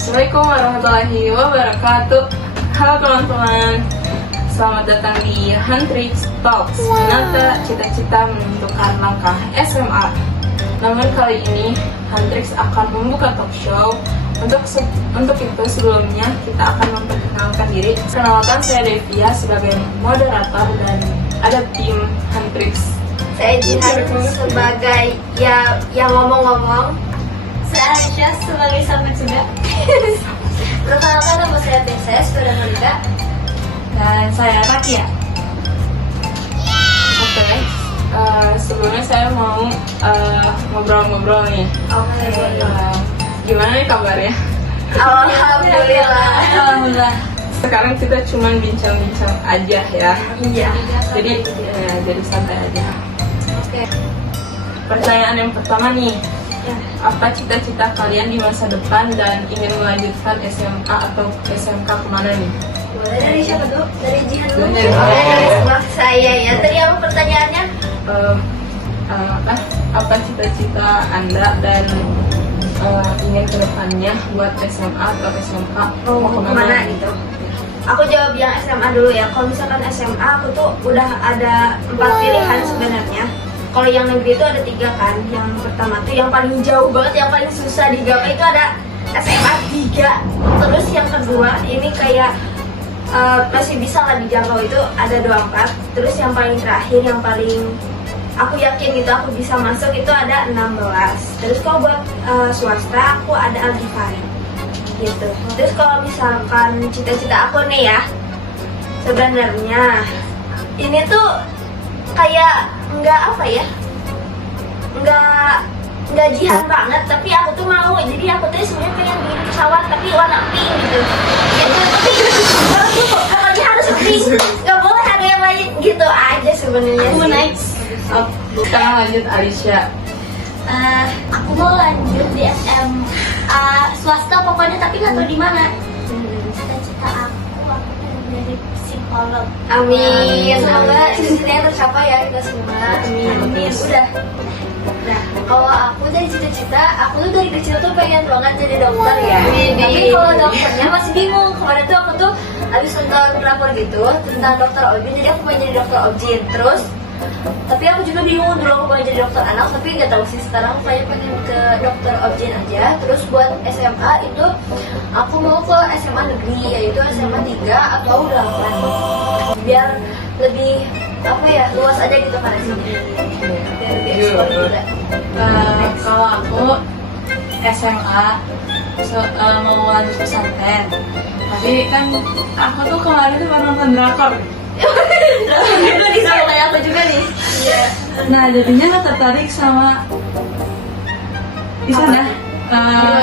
Assalamualaikum warahmatullahi wabarakatuh. Halo teman-teman, selamat datang di Huntrix Talks. Menata cita-cita menentukan langkah SMA. Namun kali ini Huntrix akan membuka talk show. Untuk itu sebelumnya kita akan memperkenalkan diri. Kenalkan, saya Devia sebagai moderator dan ada tim Huntrix. Saya Jihan sebagai yang ngomong-ngomong. Saya Aisyah sebagai sampai juga. Perkenalkan, nama saya Princess Nurida. Dan saya Rakia. Oke, sebelumnya saya mau ngobrol-ngobrol nih. Oke. Gimana nih kabarnya? Alhamdulillah. Sekarang kita cuma bincang-bincang aja ya. Iya. Jadi santai aja. Oke. Pertanyaan yang pertama nih, apa cita-cita kalian di masa depan dan ingin melanjutkan SMA atau SMK kemana nih? Boleh dari siapa tuh? Dari Jihan dulu. Dari Dari sebelah saya ya. Tadi apa pertanyaannya? Apa cita-cita Anda dan ingin kedepannya buat SMA atau SMK Mau kemana gitu? Aku jawab yang SMA dulu ya. Kalau misalkan SMA aku tuh udah ada 4 pilihan sebenarnya. Kalau yang negeri itu ada 3 kan. Yang pertama tuh yang paling jauh banget, yang paling susah digapai itu ada SMA 3. Terus yang kedua ini kayak masih bisa lah dijangkau, itu ada 24. Terus yang paling terakhir, yang paling aku yakin gitu aku bisa masuk itu ada 16. Terus kalau buat swasta aku ada Al-Ghifari gitu. Terus kalau misalkan cita-cita aku nih ya, sebenarnya ini tuh kayak nggak jihan banget, tapi aku tuh mau. Jadi aku tuh sebenarnya pengen bikin pesawat tapi warna pink gitu. Pokoknya harus pink, nggak boleh ada yang lain gitu aja sebenarnya. Aku mau naik. Sekarang lanjut Aisyah. Aku mau lanjut di SMA swasta pokoknya, tapi nggak tahu di mana. Cita-cita aku pengen jadi psikolog. Amin, semoga cita-citanya tercapai ya kita semua. Amin. Udah. Nah, kalau aku dari cita-cita, aku tuh dari kecil tuh pengen banget jadi dokter ya. Tapi kalau dokternya masih bingung. Kemarin tuh aku tuh habis nonton drakor gitu tentang dokter Objin, jadi aku pengen jadi dokter Objin. Terus tapi aku juga bingung, dulu aku pengen jadi dokter anak, tapi nggak tahu sih sekarang kayak pengen ke dokter Objin aja. Terus buat SMA itu aku mau ke SMA negeri, yaitu SMA 3 atau 8, biar lebih luas aja gitu kan SMA, biar lebih ekspor juga. Kalau aku SMA mau lanjut pesantren, tapi kan aku tuh kemarin tuh baru nonton drakor. Itu bisa kayak aku juga nih. Iya. Nah jadinya nggak tertarik sama di sana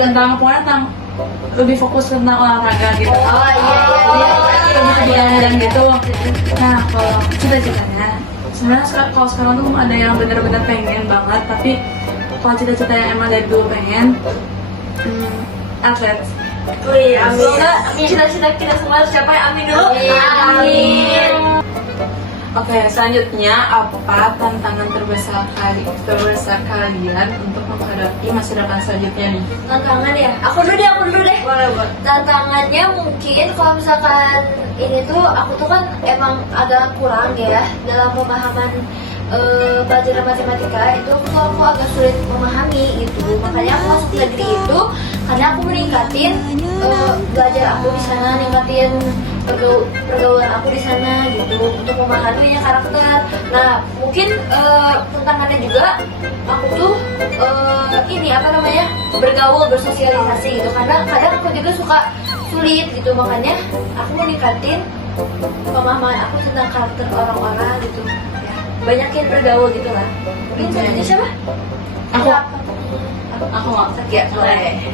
tentang lebih fokus tentang olahraga gitu. Oh iya. Lebih ke bidang gitu. Nah kalau cita-citanya sebenarnya kalau sekarang tuh ada yang benar-benar pengen banget, tapi kalau cita-cita yang emang dari dulu pengen atlet. Wih, amin. Semoga cita-cita kita semua tercapai. Amin dulu. Amin. Oke, selanjutnya apa tantangan terbesar kalian untuk menghadapi masa depan selanjutnya nih? Tantangan ya, aku dulu deh. Boleh. Tantangannya mungkin kalau misalkan ini tuh aku tuh kan emang agak kurang ya dalam pemahaman pelajaran matematika itu, aku agak sulit memahami gitu. Makanya aku masuk negeri itu karena aku meningkatin belajar aku di sana, ningkatin pergaulan aku di sana gitu untuk memahaminya karakter. Nah mungkin tantangannya juga aku tuh bergaul, bersosialisasi gitu, karena kadang aku juga suka sulit gitu. Makanya aku meningkatin pemahaman aku tentang karakter orang-orang gitu ya, banyakin bergaul gitu lah. Mungkin selanjutnya siapa? Aku nggak. Ya, boleh.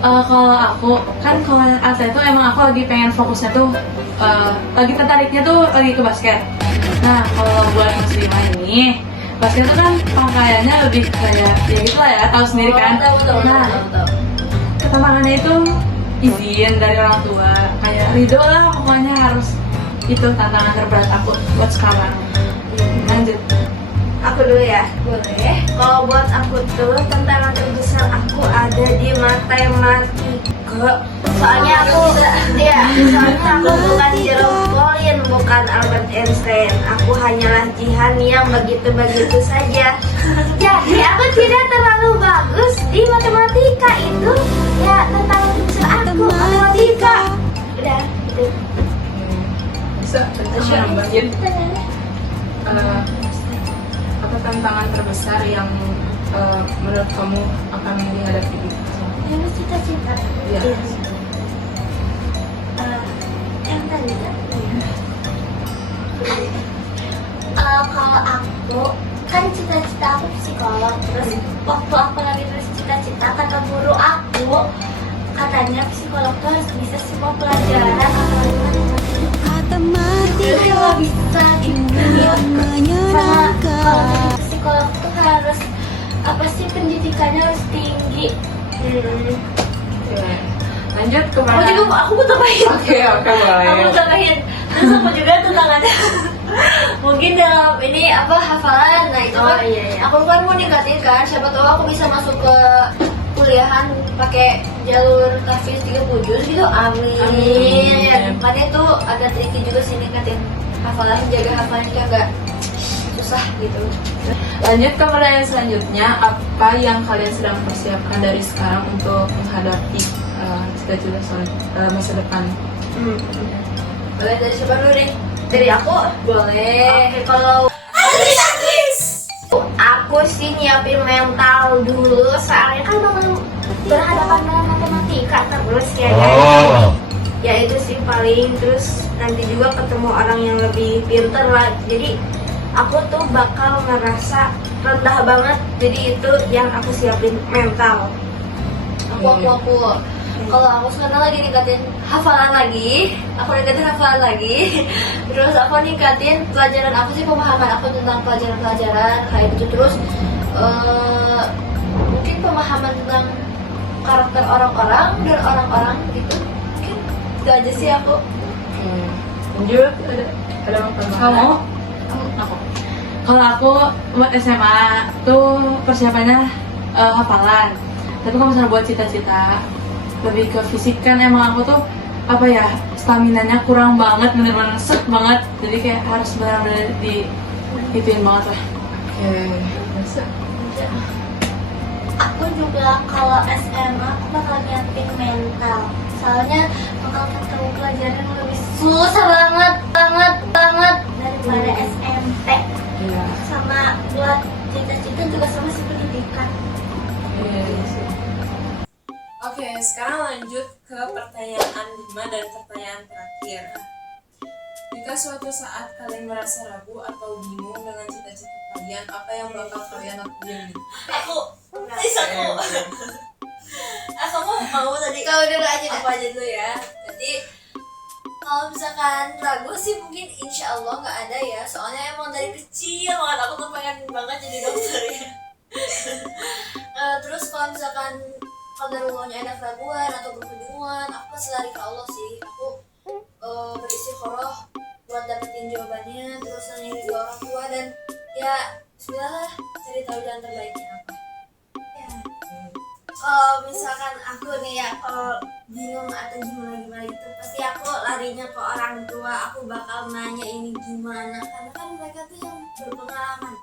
Kalau aku kan kalau atlet itu emang aku lagi pengen fokusnya tuh lagi tertariknya tuh lagi ke basket. Nah kalau buat Mas Bima ini, basket itu kan pakaiannya lebih kayak ya gitu lah ya, tahu sendiri kan. Nah ketampangannya itu izin dari orang tua, kayak ridho lah pokoknya, harus itu tantangan terberat aku buat sekarang. Lanjut. Aku dulu ya. Boleh. Kalau buat aku tuh tantangan terbesar aku ada di matematika. Soalnya aku bukan Jerome Pauline, bukan Albert Einstein. Aku hanyalah Jihan yang begitu-begitu saja. Jadi aku tidak terlalu bagus di matematika itu. Ya tentang unsur aku matematika. Udah gitu. Bisa nambahin apa tantangan terbesar yang menurut kamu akan dihadapi di Ini cita-cita. ya. Yang tadi kan? Kalau aku kan cita-cita aku psikolog, terus waktu aku lagi terus cita-cita kata guru aku katanya psikolog tuh harus bisa semua pelajaran apalagi matematika. Jadi kalau bisa sama kalau psikolog tuh harus apa sih pendidikannya harus tinggi. Oke. Lanjut kemana? Aku mau tambahin. Oke, boleh. Aku mau tambahin. Terus aku juga tantangannya mungkin dalam ini apa hafalan. Nah itu kan aku kan mau ningkatin kan. Siapa tahu aku bisa masuk ke kuliahan pakai jalur tahfiz 30 juz gitu. Amin. Makanya itu agak tricky juga sih ningkatin hafalan, jaga hafalannya agak susah gitu. Lanjut ke pertanyaan selanjutnya, apa yang kalian sedang persiapkan dari sekarang untuk menghadapi cita-cita masa depan? Boleh dari siapa dulu deh? Dari aku Boleh. Oke, kalau aku sih nyiapin mental dulu, soalnya kan mau berhadapan dengan matematika terus kayaknya. Ya itu sih paling, terus nanti juga ketemu orang yang lebih pinter lah. Jadi aku tuh bakal ngerasa rendah banget. Jadi itu yang aku siapin mental. Aku. Kalau aku sekarang lagi ningkatin hafalan lagi, terus aku ningkatin pelajaran aku sih, pemahaman aku tentang pelajaran-pelajaran kayak gitu, terus mungkin pemahaman tentang karakter orang-orang dan orang-orang gitu. Mungkin itu aja sih aku. Lanjut, ada Kamu? Aku. Kalau aku buat SMA tuh persiapannya hafalan. Tapi kalau misalnya buat cita-cita lebih ke fisik kan emang aku tuh apa ya, staminanya kurang banget, bener-bener set banget. Jadi kayak harus benar-benar ituin banget lah. Oke, bisa. Aku juga kalau SMA aku bakal nyiapin mental. Soalnya bakal ketemu pelajaran yang lebih susah banget daripada SMP. Iya. Sama buat cita-cita juga sama seperti pendidikan. Oke, sekarang lanjut ke pertanyaan 5 dan pertanyaan terakhir. Jika suatu saat kalian merasa ragu atau bingung dengan cita-cita kalian, apa yang bakal kalian lakuin? Aku mau tadi Kau dulu aja dah. apa aja dulu ya. Jadi kalau misalkan ragu sih mungkin insya Allah nggak ada ya. Soalnya emang dari kecil banget aku tuh pengen banget jadi dokter ya. Terus kalau misalkan qadarullohnya ada keraguan atau berkebingungan, aku pasti lari ke Allah sih. Aku beristikharah buat dapetin jawabannya, terus nanya ke orang tua, dan ya bismillah cari tahu jalan terbaiknya apa. Ya. Kalau misalkan aku nih ya, kalau bingung atau gimana gitu, pasti aku larinya ke orang tua. Aku bakal nanya ini gimana, karena kan mereka tuh yang berpengalaman.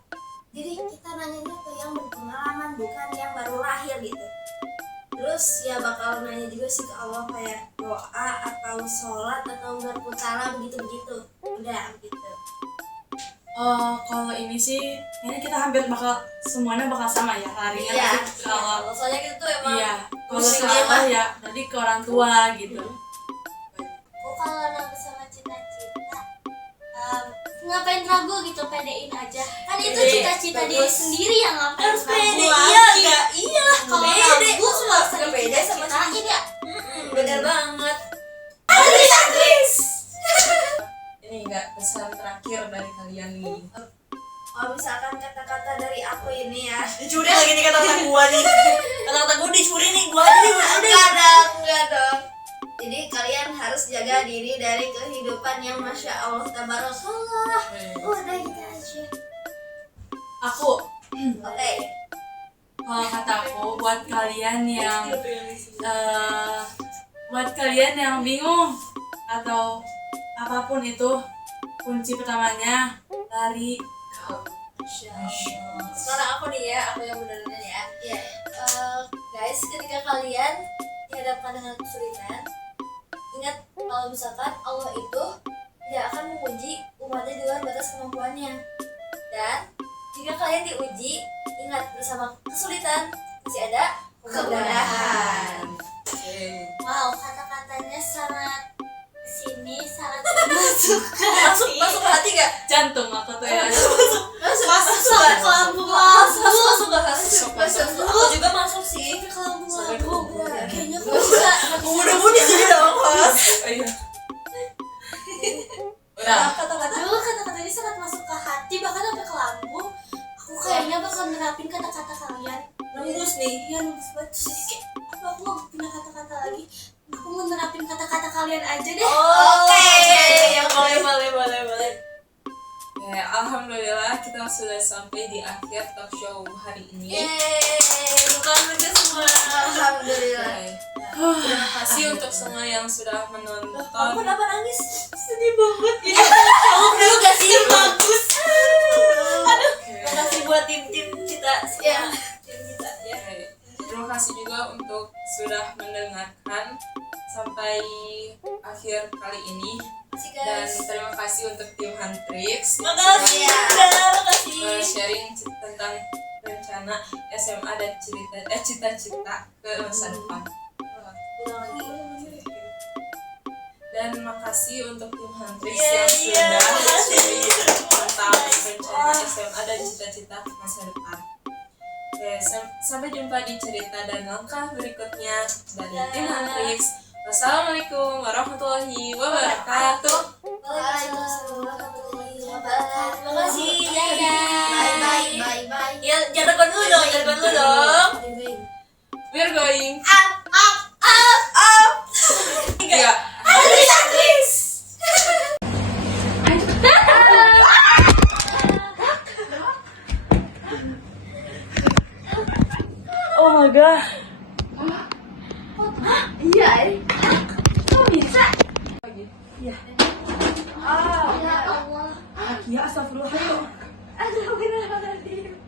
Jadi kita nanyanya ke yang berpengalaman, bukan yang baru lahir gitu. Terus ya bakal nanya juga sih ke Allah kayak doa atau sholat atau berputaran begitu-begitu. Udah gitu. Kalau ini sih, ini kita hampir semuanya bakal sama ya larinya. Iya. Pasti kalau Soalnya kita tuh emang iya, kalau pusing salah ya. ya, tadi ke orang tua gitu. Aku kalau nambah sama cita-cita, ngapain ragu gitu, pedein aja. Kan itu Pede. cita-cita diri Bagus. sendiri yang ngapain Harus ragu pede, lagi. iya enggak? Iyalah, Kalau pede. ragu nggak usah Nggak pede sama dicita-citain ya. Bener banget. Ini enggak pesan terakhir dari kalian nih. Kalau misalkan kata-kata dari aku ini ya, Dicuri lagi nih kata-kata gua nih. Kata-kata gua dicuri nih, gua aja nih enggak dong. Jadi kalian harus jaga diri dari kehidupan yang masya Allah tabarakallah. Udah gitu aja. Aku, Oke. kalau kataku buat kalian yang buat kalian yang bingung atau apapun itu, kunci pertamanya lari ke Sekarang aku nih ya, aku yang benerin ya. Iya. Guys, ketika kalian dihadapkan dengan kesulitan, ingat kalau misalkan Allah itu tidak akan menguji umatnya di luar batas kemampuannya. Dan jika kalian diuji, ingat bersama kesulitan masih ada kemudahan. Wow, kata-katanya sangat sini sangat masuk Masuk ke hati gak? jantung aku tuh ya. Masuk ke lambung. Masuk ke hati. Aku juga masuk sih ke lambung. kayaknya aku bisa Mudah-mudahan di sini dong, Mas. Udah. kata-katanya sangat masuk ke hati, bahkan sampai ke lambung. Aku kayaknya bakal nerapin kata-kata kalian. Nembus nih. Ya nembus banget. Terus jadi kayak, aku gak punya kata-kata lagi. Aku mau nerapin kata-kata kalian aja deh. Oke, yang boleh. Ya, alhamdulillah kita sudah sampai di akhir talk show hari ini. Bukan aja semua. Alhamdulillah. Terima kasih untuk semua yang sudah menonton. Kamu kenapa nangis? Sedih banget ini. Kamu dulu gak sih bagus. Makasih buat tim-tim kita semua. Tim kita ya. Terima kasih juga untuk sudah mendengarkan sampai akhir kali ini. Makasih Dan guys. terima kasih untuk tim Huntrix Makasih. Makasih. sharing tentang rencana SMA dan cita-cita ke masa depan. Dan makasih untuk tim Huntrix yang sudah sharing tentang rencana SMA dan cita-cita ke masa depan. Oke, sampai jumpa di cerita dan langkah berikutnya dari tim Huntrix. Wassalamualaikum warahmatullahi wabarakatuh. Waalaikumsalam warahmatullahi wabarakatuh. Makasih. Bye bye. Ya, jangan telepon dulu dong. We're going. Up. Iya. Oh my god. Ya Allah. Ya astagfirullah. Astagfirullahaladzim.